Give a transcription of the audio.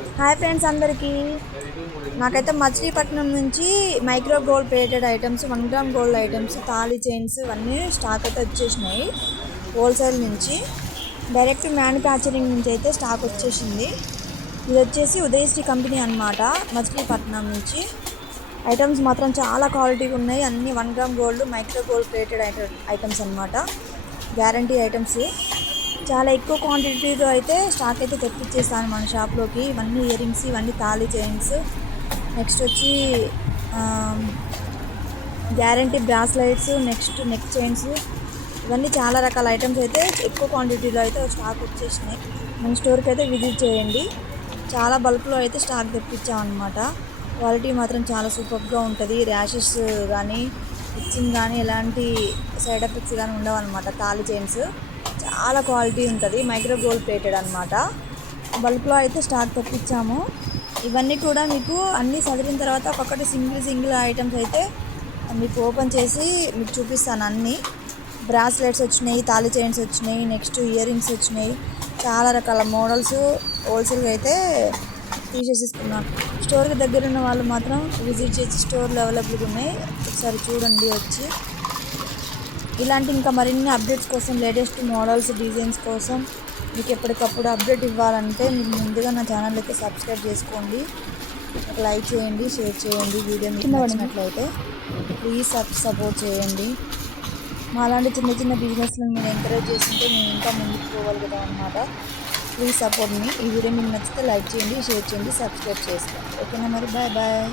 Hi friends అందరికీ. నాకైతే మచిలీపట్నం నుంచి micro gold plated items one gram gold items తాళి చైన్స్ ఇవన్నీ స్టాక్ అయితే వచ్చేసినాయి హోల్సేల్ నుంచి. డైరెక్ట్ మ్యానుఫ్యాక్చరింగ్ నుంచి అయితే స్టాక్ వచ్చేసింది. ఇది వచ్చేసి ఉదయశ్రీ కంపెనీ అన్నమాట మచిలీపట్నం నుంచి. ఐటమ్స్ మాత్రం చాలా క్వాలిటీగా ఉన్నాయి. అన్ని one gram gold micro gold plated items అన్నమాట. Guarantee items. చాలా ఎక్కువ క్వాంటిటీతో అయితే స్టాక్ అయితే తెప్పించేస్తాను మన షాప్లోకి ఇవన్నీ ఇయర్ రింగ్స్ ఇవన్నీ తాళీ చైన్స్ నెక్స్ట్ వచ్చి guarantee bracelets next neck chains ఇవన్నీ చాలా రకాల ఐటమ్స్ అయితే ఎక్కువ క్వాంటిటీలో అయితే స్టాక్ వచ్చేసినాయి. మన స్టోర్కి అయితే విజిట్ చేయండి. చాలా బల్క్లో అయితే స్టాక్ తెప్పించామన్నమాట క్వాలిటీ మాత్రం చాలా సూపర్గా ఉంటుంది. ర్యాషెస్ కానీ ఇచ్చింగ్ కానీ ఎలాంటి సైడ్ ఎఫెక్ట్స్ కానీ ఉండవు అనమాట తాళి చైన్స్ చాలా క్వాలిటీ ఉంటుంది. మైక్రో గోల్డ్ ప్లేటెడ్ అనమాట బల్క్లో అయితే స్టాక్ తెప్పించాము. ఇవన్నీ కూడా మీకు అన్నీ చదివిన తర్వాత ఒక్కొక్కటి సింగిల్ సింగిల్ ఐటమ్స్ అయితే మీకు ఓపెన్ చేసి మీకు చూపిస్తాను అన్నీ. బ్రాస్లెట్స్ వచ్చినాయి తాళి చైన్స్ వచ్చినాయి నెక్స్ట్ ఇయర్ రింగ్స్ వచ్చినాయి. చాలా రకాల మోడల్స్ హోల్సేల్గా అయితే తీసేసేసుకున్నాను స్టోర్కి దగ్గర ఉన్న వాళ్ళు మాత్రం విజిట్ చేసి స్టోర్లో అవైలబుల్గా ఉన్నాయి. ఒకసారి చూడండి వచ్చి. ఇలాంటి ఇంకా మరిన్ని అప్డేట్స్ కోసం లేటెస్ట్ మోడల్స్ డిజైన్స్ కోసం మీకు ఎప్పటికప్పుడు అప్డేట్ ఇవ్వాలంటే మీకు ముందుగా నా ఛానల్ అయితే సబ్స్క్రైబ్ చేసుకోండి. ఒక లైక్ చేయండి షేర్ చేయండి. వీడియో మీకు నచ్చినట్లయితే ప్లీజ్ సబ్ సపోర్ట్ చేయండి. మా అలాంటి చిన్న చిన్న బిజినెస్లను మీరు ఎంకరేజ్ చేస్తుంటే మేము ఇంకా ముందుకు పోగలుగుతాం అనమాట ప్లీజ్ సపోర్ట్ మీ ఈ వీడియో మీకు నచ్చితే లైక్ చేయండి షేర్ చేయండి సబ్స్క్రైబ్ చేసుకోండి. ఓకేనా మరి? Bye bye.